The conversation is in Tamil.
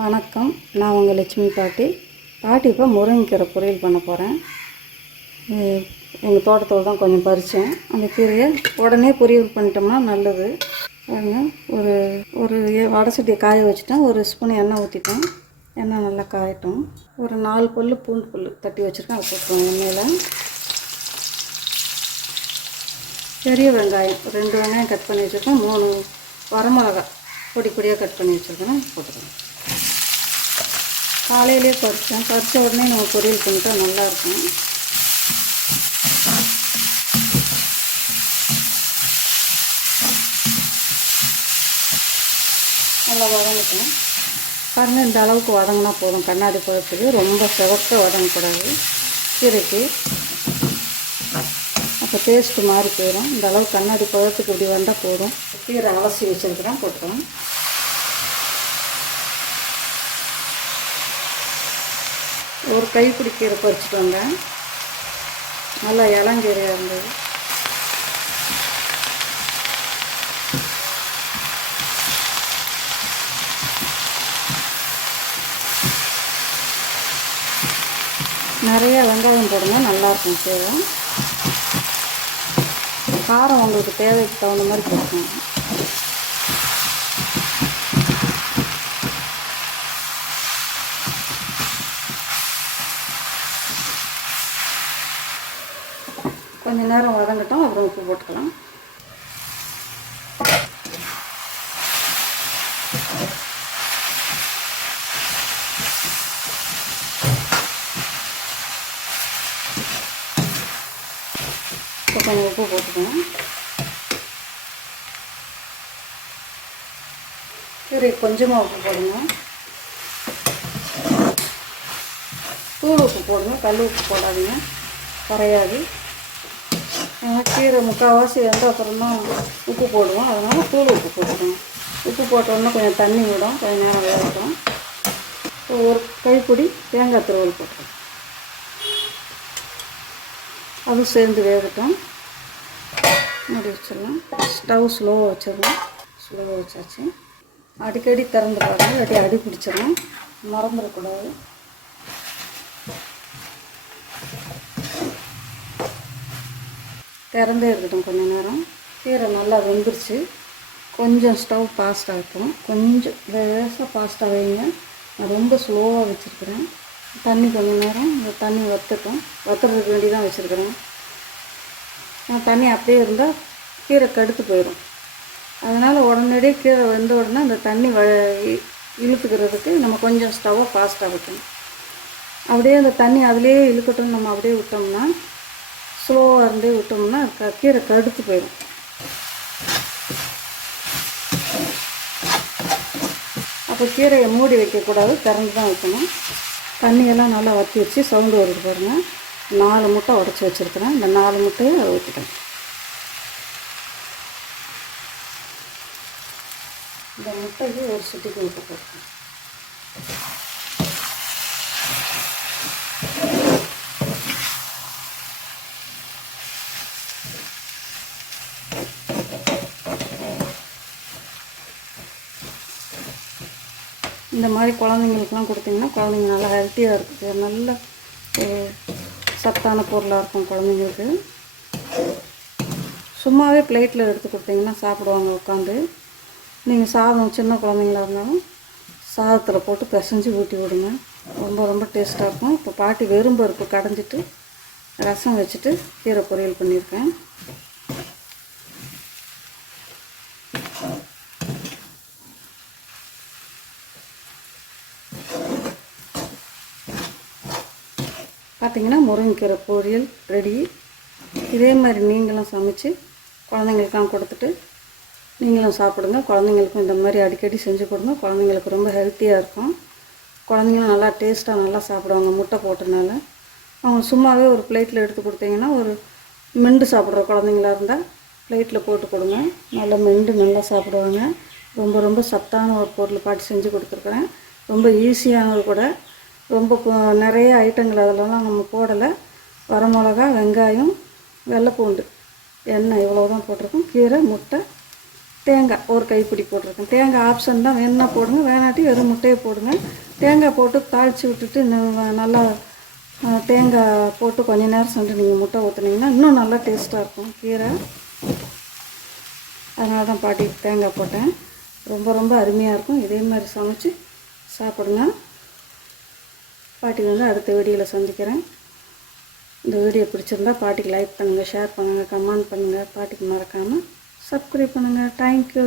வணக்கம். நான் உங்கள் லட்சுமி பாட்டி பாட்டி இப்போ முருங்கைக்கீரை பொரியல் பண்ண போகிறேன் எங்கள் தோட்டத்தில் தான் கொஞ்சம் பறித்தேன் அந்த கீரையை உடனே பொரியல் பண்ணிட்டோம்னா நல்லது. ஒரு ஒரு வடை சட்டியை காய வச்சுட்டேன். ஒரு ஸ்பூன் எண்ணெய் ஊற்றிட்டேன் எண்ணெய் நல்லா காயட்டும். ஒரு நாலு புல் பூண்டு புல் தட்டி வச்சுருக்கேன். அதை போட்டுருவோம் எண்ணெயில். பெரிய வெங்காயம். ரெண்டு வெங்காயம் கட் பண்ணி வச்சுருக்கேன். மூணு வரமிளகா பொடி பொடியாக கட் பண்ணி வச்சுருக்கேன். போட்டுக்கிறேன் காலையிலே பறித்தேன். பறித்த உடனே நம்ம பொரியல் பண்ணிட்டா நல்லாயிருக்கும். நல்லா வதங்கட்டும். பாருங்கள் இந்த அளவுக்கு வதங்கினா போதும். கண்ணாடி பழத்துக்கு ரொம்ப சிவக்க வதங்கக்கூடாது. கீரைக்கு. அப்போ டேஸ்ட்டு மாறி போயிடும் இந்த அளவுக்கு கண்ணாடி பழத்துக்கு இப்படி வந்தால் போதும். கீரை அலசி வச்சுருக்கிறேன் போட்டுக்கலாம் ஒரு கைப்பிடி கீரை பறிச்சுட்டு வந்தேன் நல்லா இளங்கீரையாக இருந்தது. நிறைய வெங்காயம் போடுங்க நல்லாயிருக்கும் கீரை காரம் உங்களுக்கு தேவைக்கு தகுந்த மாதிரி போட்டுக்கணும் கொஞ்சம் நேரம் வதங்கட்டும் அப்புறம் உப்பு போட்டுக்கலாம். இப்போ கொஞ்சம் உப்பு போட்டுக்கணும். கீரை கொஞ்சமாக உப்பு போடுங்க தூள் உப்பு போடுங்க கல் உப்பு போடாதீங்க. குறையாது. கீரை முக்கால்வாசி வெந்த அப்புறமா உப்பு போடுவோம். அதனால் தூள் உப்பு போட்டுக்கணும். உப்பு போட்டோன்னா கொஞ்சம் தண்ணி விடும். கொஞ்சம் நேரம் வேகட்டும் இப்போ ஒரு கைப்பிடி தேங்காய் துருவல் போட்டுருவோம் அதுவும் சேர்ந்து வேகட்டும். மூடி வச்சிடலாம். ஸ்டவ் ஸ்லோவாக வச்சிடலாம். ஸ்லோவாக வச்சாச்சு. அடிக்கடி திறந்து பாருங்கள் இல்லாட்டி அடி பிடிச்சிடலாம் மறந்துடக்கூடாது. திறந்தே இருக்கட்டும் கொஞ்ச நேரம். கீரை நல்லா வெந்துருச்சு. கொஞ்சம் ஸ்டவ் ஃபாஸ்ட் ஆகும் கொஞ்சம் லேசாக ஃபாஸ்ட்டாக வைங்க. நான் ரொம்ப ஸ்லோவாக வச்சுருக்கிறேன். தண்ணி கொஞ்ச நேரம் இந்த தண்ணி வற்றட்டும் வத்துறதுக்கு வேண்டி தான் வச்சுருக்கிறேன். நான் தண்ணி அப்படியே இருந்தால் கீரை கடுத்து போயிடும். அதனால் உடனடியே கீரை வெந்த உடனே அந்த தண்ணி வ இழுத்துக்கிறதுக்கு நம்ம கொஞ்சம் ஸ்டவ்வை ஃபாஸ்ட்டாக வைக்கணும். அப்படியே அந்த தண்ணி அதிலே இழுக்கட்டும். நம்ம அப்படியே விட்டோம்னா ஸ்லோவாக இருந்தே விட்டோம்னா க கீரை கடுத்து போயிடும். அப்போ கீரையை மூடி வைக்கக்கூடாது திறந்து தான் வைக்கணும். தண்ணியெல்லாம் நல்லா வற்றி வச்சு சவுண்டு வருது பாருங்கள் நாலு முட்டை உடச்சி வச்சுருக்கிறேன். இந்த நாலு முட்டையை ஊற்றிட்டேன் இந்த முட்டைக்கு ஒரு சுட்டிக்கு விட்டு போட்டுக்கேன் இந்த மாதிரி குழந்தைங்களுக்குலாம் கொடுத்தீங்கன்னா குழந்தைங்க நல்லா ஹெல்த்தியாக இருக்குது நல்ல சத்தான பொருளாக இருக்கும் குழந்தைங்களுக்கு. சும்மாவே பிளேட்டில் எடுத்து கொடுத்தீங்கன்னா சாப்பிடுவாங்க உட்காந்து நீங்கள் சாதம் சின்ன குழந்தைங்களா இருந்தாலும் சாதத்தில் போட்டு பிசைஞ்சு ஊட்டி விடுங்க. ரொம்ப ரொம்ப டேஸ்ட்டாக இருக்கும். இப்போ பாட்டி வெறும் பருப்பு கடைஞ்சிட்டு ரசம் வச்சுட்டு கீரை பொரியல் பண்ணியிருக்கேன். பார்த்தீங்கன்னா முருங்கைக்கீரை பொரியல் ரெடி. இதே மாதிரி நீங்களும் சமைச்சு குழந்தைங்களுக்கெல்லாம் கொடுத்துட்டு நீங்களும் சாப்பிடுங்க. குழந்தைங்களுக்கும் இந்த மாதிரி அடிக்கடி செஞ்சு கொடுங்க. குழந்தைங்களுக்கு ரொம்ப ஹெல்த்தியாக இருக்கும். குழந்தைங்களும் நல்லா டேஸ்ட்டாக நல்லா சாப்பிடுவாங்க முட்டை போட்டனால அவங்க சும்மாவே ஒரு பிளேட்டில் எடுத்து கொடுத்தீங்கன்னா ஒரு மெண்டு சாப்பிட்ற குழந்தைங்களா இருந்தால் பிளேட்டில் போட்டு கொடுங்க. நல்லா மெண்டு நல்லா சாப்பிடுவாங்க. ரொம்ப ரொம்ப சத்தான ஒரு பொருள் பாட்டி செஞ்சு கொடுத்துருக்குறேன். ரொம்ப ஈஸியானது கூட ரொம்ப நிறைய ஐட்டங்கள் அதிலலாம் நம்ம போடலை. வரமிளகா வெங்காயம் வெள்ளைப்பூண்டு எண்ணெய் இவ்வளோ தான் போட்டிருக்கோம். கீரை முட்டை தேங்காய் ஒரு கைப்பிடி போட்டிருக்கேன். தேங்காய் ஆப்ஷன் தான். வேணும்னா போடுங்க. வேணாட்டி வெறும் முட்டையை போடுங்க. தேங்காய் போட்டு தாளித்து விட்டுட்டு இன்னும் நல்லா தேங்காய் போட்டு கொஞ்ச நேரம் சென்று நீங்கள் முட்டை ஊற்றுனீங்கன்னா இன்னும் நல்லா டேஸ்ட்டாக இருக்கும். கீரை. அதனால தான் பாட்டி தேங்காய் போட்டேன். ரொம்ப ரொம்ப அருமையாக இருக்கும். இதே மாதிரி சமைச்சு சாப்பிடுங்க. பாட்டிக்கு வந்து அடுத்த வீடியோவில் சந்திக்கிறேன். இந்த வீடியோ பிடிச்சிருந்தா பாட்டிக்கு லைக் பண்ணுங்கள் ஷேர் பண்ணுங்கள் கமெண்ட் பண்ணுங்கள் பாட்டிக்கு மறக்காமல் சப்ஸ்கிரைப் பண்ணுங்கள் தேங்க்யூ